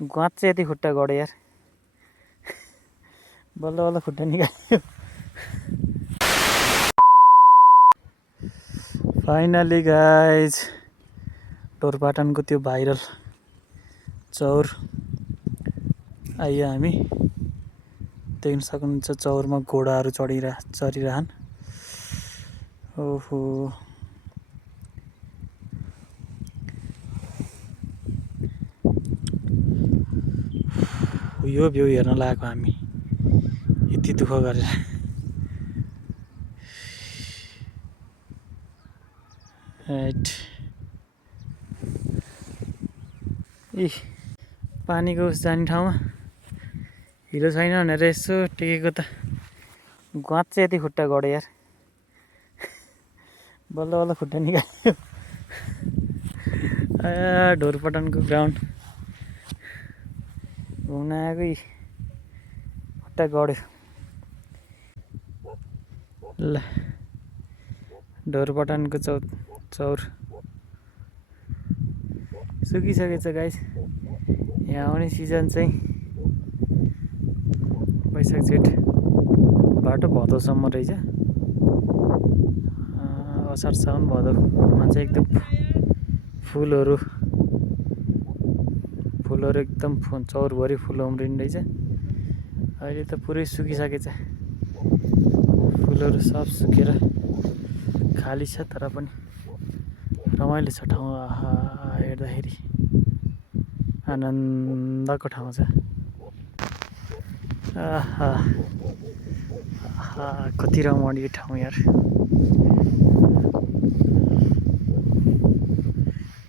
ग्वाच चाहिँ यति खुट्टा गड्यो यार। बल्ल बल्ल खुट्टा निकाल्यो। फाइनली गाइज ढोरपाटनको त्यो भाइरल चौर आइयो। हामी देख्न सक्नुहुन्छ चौरमा घोडाहरू चरिरहन्। ओहो यो भ्यू हेर्न लागेको हामी यति दुःख गरेर। राइट ए पानीको उस जाने ठाउँमा हिलो छैन भनेर यसो टेकेको त ग्वाच चाहिँ यति खुट्टा गड्यो यार। बल्ल बल्ल खुट्टा निकाल्यो। ढोरपाटनको ग्राउन्ड घुम्न आएकै खुट्टा गड्यो। ल ढोरपाटनको चौर सुकिसकेछ गाइस। यहाँ आउने सिजन चाहिँ वैशाख जेठबाट भदौसम्म रहेछ। असार साउन भदौमा चाहिँ एकदम फुलहरू एकदम चौरभरि फुल उम्रिने रहेछ। अहिले त पुरै सुकिसकेछ, फुलहरू सब सुकेर खाली छ, तर पनि रमाइलो छ ठाउँ। हेर्दाखेरि आनन्दको ठाउँ छ। कति रमाइलो ठाउँ यार।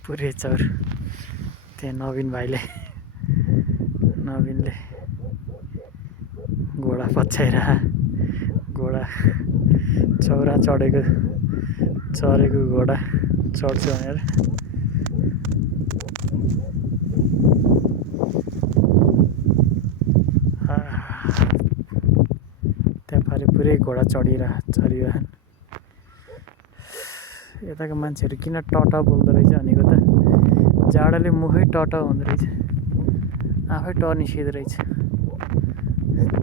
पुरै चौर त्यहाँ नवीनले घोडा पछ्याएर घोडा चौरा चढेको घोडा चढ्छु भनेर त्यहाँ पारि पुरै घोडा चढिरहन्। यताको मान्छेहरू किन टट बोल्दो रहेछ भनेको त जाडोले मुखै टट हुँदो रहेछ, आफै ट निस्किँदो रहेछ।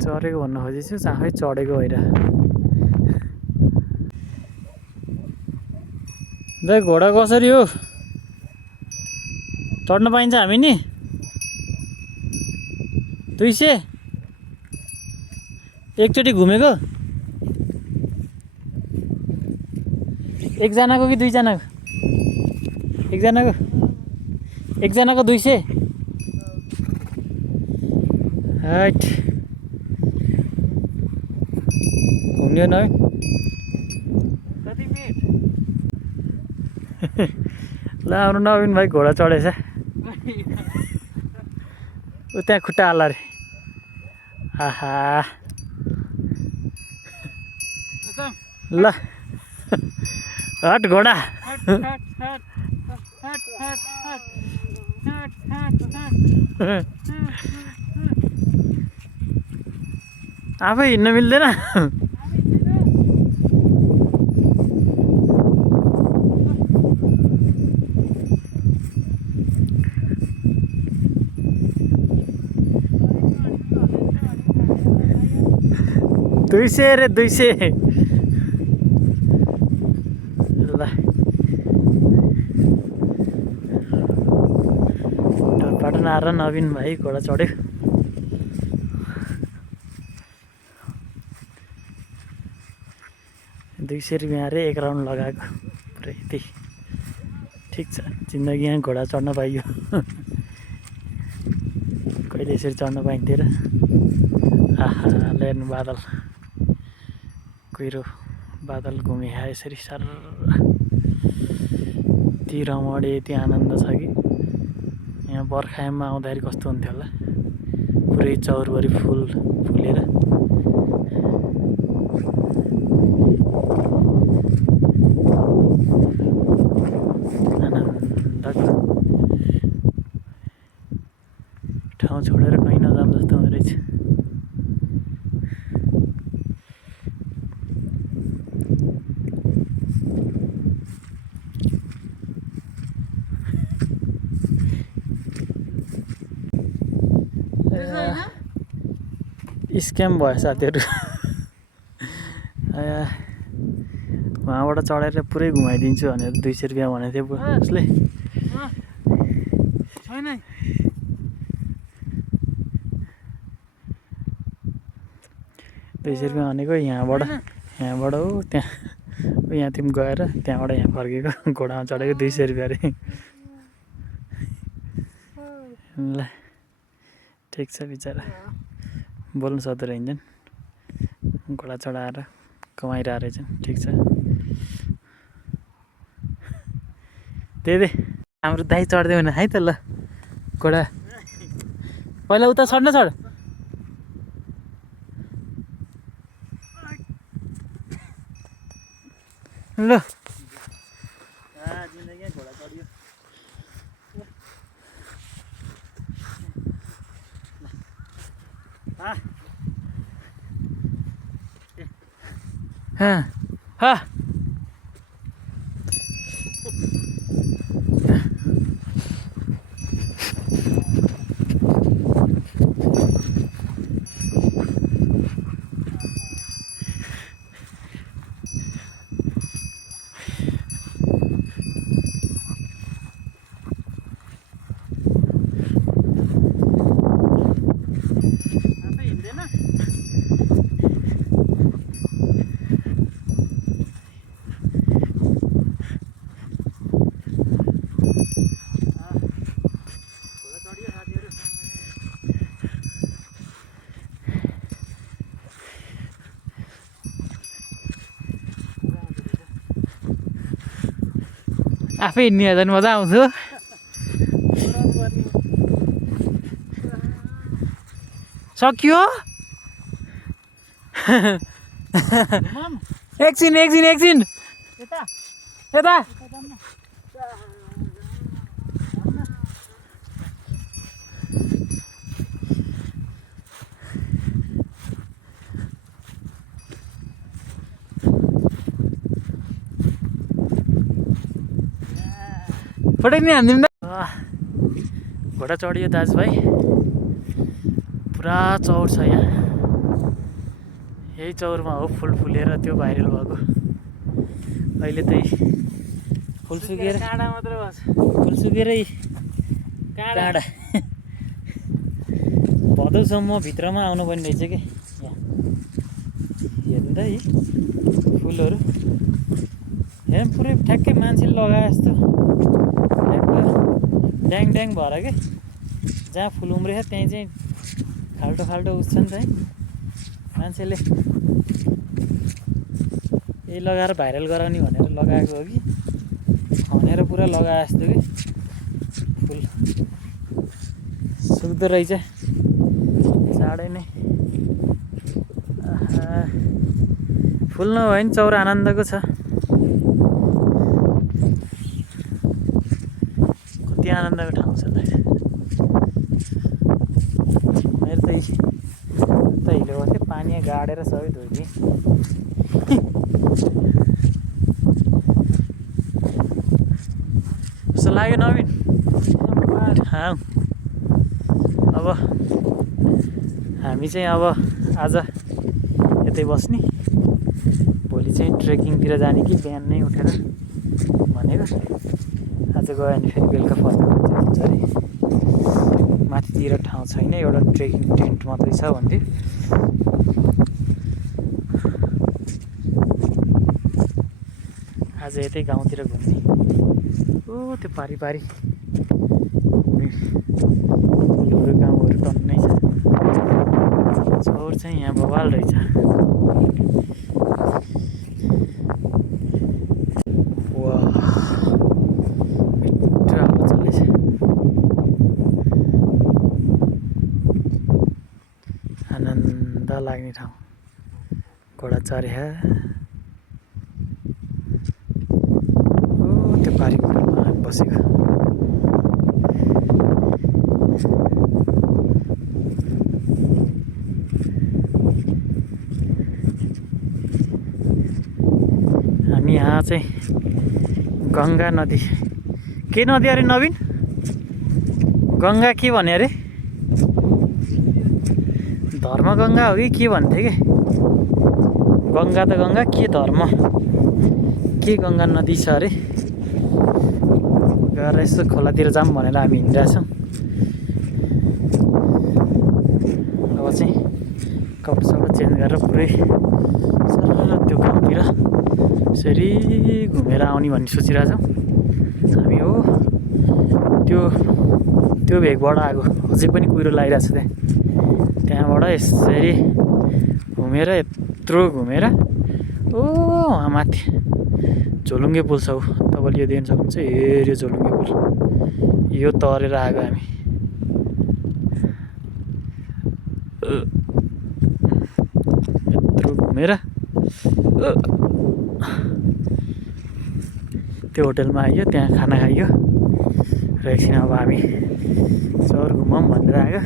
चढेको भन्न खोजेछु, आफै चढेको होइन। दाइ घोडा कसरी हो? चढ्न पाइन्छ हामी नि? 200 एकचोटि घुमेको? एकजनाको कि दुईजनाको? एकजनाको 200। हाइट घुम्यो न। ल हाम्रो नवीन भाइ घोडा चढेछ। ऊ त्यहाँ खुट्टा हाल्ला रे। आहा ल हट घोडा। आफै हिँड्न मिल्दैन। दुई सय रे 200। ल ढोरपाटन आएर नवीन भाइ घोडा चढ्यो। ₹200 अरे एक राउन्ड लगाएको पुरै यति ठिक छ। जिन्दगी यहाँ घोडा चढ्न पाइयो। कहिले यसरी चढ्न पाइन्थ्यो र। आहा लेन बादल कुहिरो बादल घुमिया यसरी सर यति रमाइलो यति आनन्द छ कि यहाँ बर्खायाममा आउँदाखेरि कस्तो हुन्थ्यो होला। पुरै चौरभरि फुलेर आनन्दको ठाउँ छोडेर कहीँ नजाऊँ जस्तो हुँदो रहेछ। स्क्याम भयो साथीहरू। उहाँबाट चढेर पुरै घुमाइदिन्छु भनेर 200 रुपियाँ भनेको थियो उसले। छैन 200 रुपियाँ भनेको यहाँबाट हो त्यहाँ यहाँतिर गएर त्यहाँबाट यहाँ फर्केको घोडामा चढेको 200 रुपियाँ अरे। ल ठिक छ बिचरा बोल्नु सक्दो रहेछन् घोडा चढाएर कमाइरहेको रहेछन्। ठिक छ त्यही हाम्रो दाइ चढ्दै भने है त ल घोडा पहिला उता चढ्न चढ ल जिन्दगी घोडा चढियो। आफै हिँड्ने झन् मजा आउँछ। सक्यो एकछिन यता पटक नि हान्दिउँ। घोडा चढियो दाजुभाइ पुरा चौर छ यहाँ। यही चौरमा हो फुल फुलेर त्यो भाइरल भएको। अहिले त्यही फुल सुकेर काँडा मात्र भन्छ। फुल सुकेरै काँडा भदौसम्म भित्रमा आउनुपर्ने रहेछ कि यहाँ हेर्नु त यी फुलहरू हेर्नु पुरै ठ्याक्कै मान्छेले लगाए जस्तो ड्याङ ड्याङ भएर के जहाँ फुल उम्रेछ त्यहीँ चाहिँ खाल्टो खाल्टो उठ्छ नि त है। मान्छेले यही लगाएर भाइरल गराउने भनेर लगाएको हो कि खनेर पुरा लगाए जस्तो कि फुल सुक्दो रहेछ चाँडै नै। फुल नभए पनि चौर आनन्दको छ। कति आनन्दको ठाउँ छ त। मेरो त हिलो गर्थ्यो पानी गाडेर सबै धोइदिएँ। कस्तो लाग्यो नवीन? अब हामी चाहिँ अब आज यतै बस्ने भोलि चाहिँ ट्रेकिङतिर जाने कि बिहान नै उठेर भनेको। आज गयो भने फेरि बेलुका फर्किनु हुन्छ अरे। माथितिर ठाउँ छैन एउटा ट्रेकिङ टेन्ट मात्रै छ भन्थ्यो। आज यतै गाउँतिर घुम्ने। ओ त्यो पारी फुलहरू गाउँहरू टन्नै छ। चौर चाहिँ यहाँ बवाल रहेछ। आनन्द लाग्ने ठाउँ घोडा चढ्या। ओ त्यो पारीको डोलमा बसेको। हामी यहाँ चाहिँ गङ्गा नदी के नदी अरे नवीन? गङ्गा के भने अरे? धर्मगङ्गा हो कि के भन्थे कि गङ्गा त गङ्गा के धर्म के गङ्गा नदी छ अरे गएर यसो खोलातिर जाऊँ भनेर हामी हिँडिरहेछौँ अब चाहिँ कपडासपडा चेन्ज गरेर पुरै सर त्यो गाउँतिर यसरी घुमेर आउने भन्ने सोचिरहेछौँ हामी हो त्यो भेगबाट आएको अझै पनि कुहिरो लागिरहेको छ त्यहाँबाट यसरी घुमेर यत्रो घुमेर ओ वहाँ माथि झोलुङ्गे पुल छ तपाईँले यो देख्न सक्नुहुन्छ हेऱ्यो झोलुङ्गे पुल यो तरेर आएको हामी यत्रो घुमेर त्यो होटलमा आइयो त्यहाँ खाना खाइयो र एकछिन अब हामी चौर घुमौँ भनेर आयो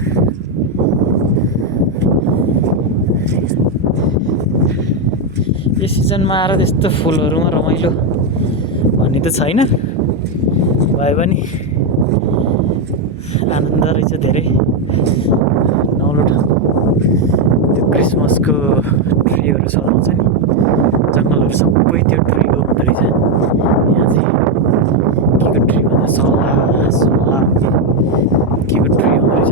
यो सिजनमा आएर त्यस्तो फुलहरूमा रमाइलो भन्ने त छैन भए पनि आनन्द रहेछ धेरै नौलो ठाउँ त्यो क्रिसमसको ट्रीहरू सजाउँछ नि जङ्गलहरू सबै त्यो ट्रीको हुँदो रहेछ यहाँ चाहिँ के को ट्री भन्दा सल्लाह के को ट्री हुँदो रहेछ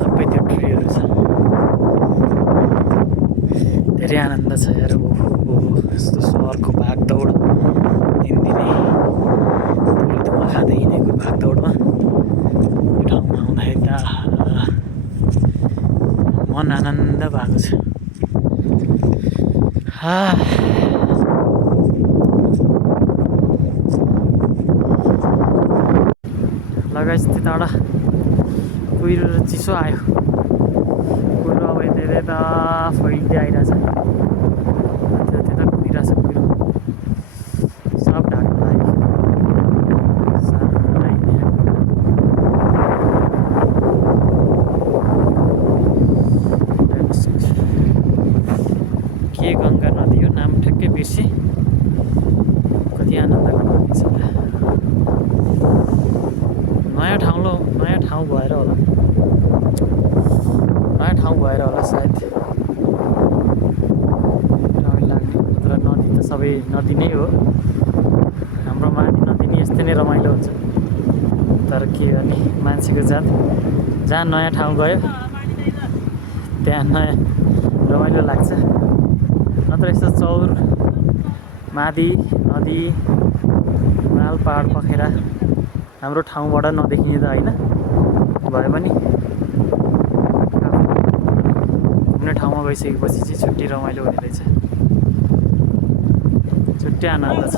सबै त्यो ट्रीहरू छ धेरै आनन्द छ यार यस्तो सहरको भागदौड दिनदिनै धुवा खाँदै हिँडेको भागदौडमा यो ठाउँमा आउँदाखेरि त मन आनन्द भएको छ लगाइस त्यताबाट कुहिरो र चिसो आयो कुहिरो अब यता फैलिँदै आइरहेछ त्यता घुमिरहेछ कुहिरो सब ढाक्नु लाग्यो के गङ्गा नदी हो नाम ठ्याक्कै बिर्सी कति आनन्दको नदी छ नयाँ ठाउँ भएर होला सायद रमाइलो लाग्ने तर नदी त सबै नदी नै हो हाम्रो माथि नदी नै यस्तै नै रमाइलो हुन्छ तर के गर्ने मान्छेको जात जहाँ नयाँ ठाउँ गयो त्यहाँ नयाँ रमाइलो लाग्छ नत्र यस्तो चौर मादी नदी हिमाल पहाड पखेरा हाम्रो ठाउँबाट नदेखिने त होइन भए पनि घुम्ने ठाउँमा गइसकेपछि चाहिँ छुट्टी रमाइलो हुने रहेछ छुट्टै आनन्द छ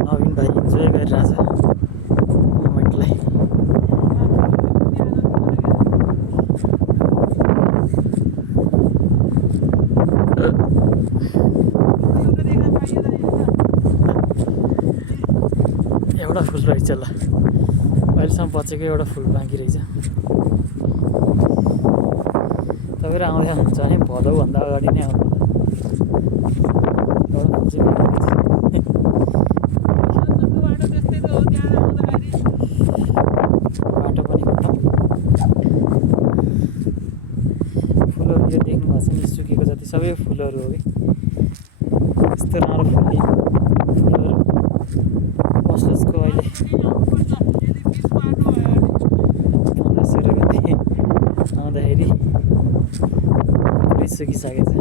नवीन भाइ इन्जोय गरिरहेछ मोमेन्टलाई एउटा फुल रहेछ ल अहिलेसम्म बचेको एउटा फुल बाँकी रहेछ तपाईँहरू आउँदै हुनुहुन्छ भने भदौभन्दा अगाडि नै आउनु एउटा फुल चाहिँ बाँकी रहेछ बाटो पनि खतम फुलहरू यो देख्नुभएको छ नि सुकेको जति सबै फुलहरू हो कि यस्तो राम्रो फुल्ने फुलहरू कसको अहिले 1500 गति आउँदाखेरि पुरै सुकिसकेको छ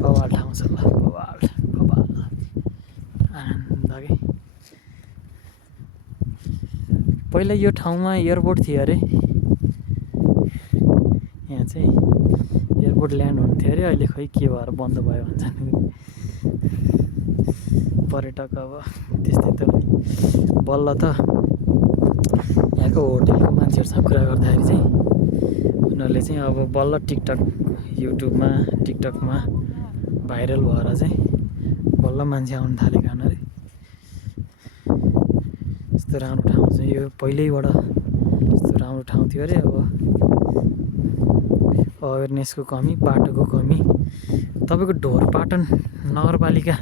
बवाल ठाउँ छ ल बवाल आनन्द के पहिला यो ठाउँमा एयरपोर्ट थियो अरे यहाँ चाहिँ एयरपोर्ट ल्यान्ड हुन्थ्यो अरे अहिले खै के भएर बन्द भयो भन्छन् पर्यटक अब त्यस्तै त बल्ल त यहाँको होटेलको मान्छेहरूसँग कुरा गर्दाखेरि चाहिँ उनीहरूले चाहिँ अब बल्ल युट्युबमा टिकटकमा भाइरल भएर चाहिँ बल्ल मान्छे आउनु थालेका हुन् अरे यस्तो राम्रो ठाउँ चाहिँ यो पहिल्यैबाट यस्तो राम्रो ठाउँ थियो अरे। अब अवेरनेसको कमी, बाटोको कमी। तपाईँको ढोरपाटन नगरपालिका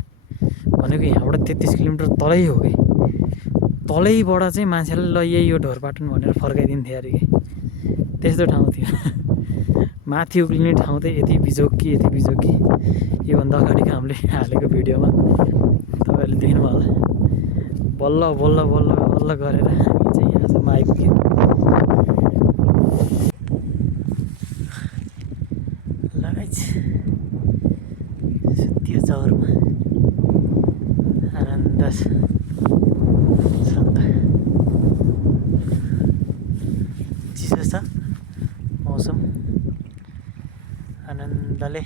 भनेको यहाँबाट 33 किलोमिटर तलै हो कि तलैबाट चाहिँ मान्छेलाई ल यही यो ढोरपाटन भनेर फर्काइदिन्थ्यो अरे कि त्यस्तो ठाउँ थियो। माथि उक्लिने ठाउँ चाहिँ यति बिजोग कि यति बिजोग कि योभन्दा अगाडिको हामीले हालेको भिडियोमा तपाईँहरूले देख्नुभयो होला। बल्ल बल्ल बल्ल बल्ल गरेर हामी चाहिँ यहाँसम्म आइपुग्यौँ। लगाइछ त्यो चौरमा आनन्द सँग चिसो छ मौसम आनन्दले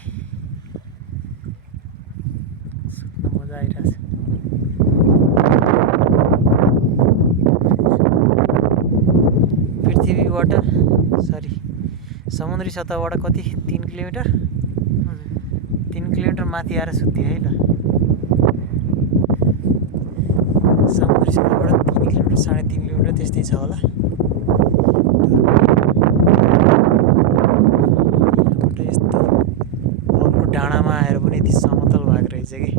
सुत्न मजा आइरहेछ। पृथ्वीबाट समुद्री सतहबाट कति 3 किलोमिटर 3 किलोमिटर माथि आएर सुत्यो है ल। समुद्री सतहबाट 3 किलोमिटर 3.5 किलोमिटर त्यस्तै छ होला। यहाँबाट यस्तो अग्लो डाँडामा आएर पनि यति समतल भएको रहेछ कि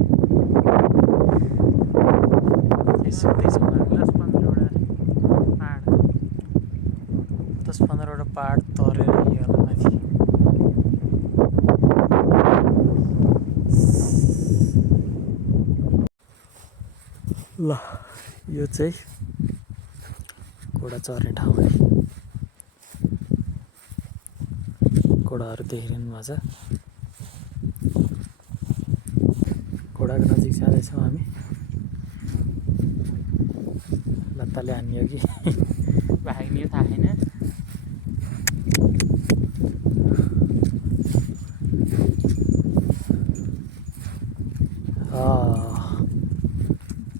सुत्दैछौँ हामी। 10-15वटा पहाड तरेर यो होला माथि। ल यो चाहिँ घोडा चर्ने ठाउँ है। घोडाहरू देखिरहनु भएको छ। घोडाको नजिक जाँदैछौँ हामी। लत्ताले हान्यो कि भाग्ने थाहा छैन।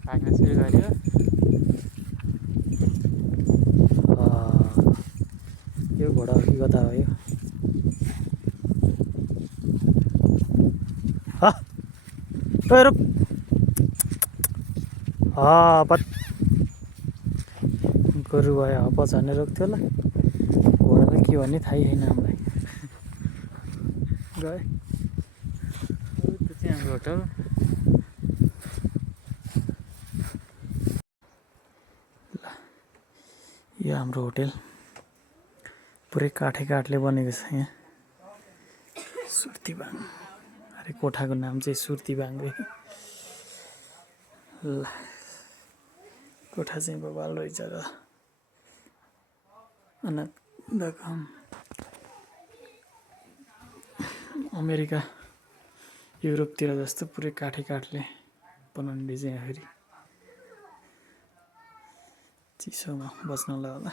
भाग्न सुरु गर्यो। यो घोडा हो कि कता हो यो? रुक गोरु भयो हप झन्ने रोक्थ्यो होला। घोडालाई के भन्ने थाहै छैन हामीलाई। गए त्यो चाहिँ हाम्रो होटल। यो हाम्रो होटल पुरै काठले बनेको छ। यहाँ सुर्तीबाङ अरे कोठाको नाम चाहिँ सुर्तीबाङ रे। ल कोठा चाहिँ बबाल रहेछ र आनन्दकम। अमेरिका युरोपतिर जस्तो पुरै काठले बनाउने डिजाइन फेरि चिसोमा बस्नलाई होला।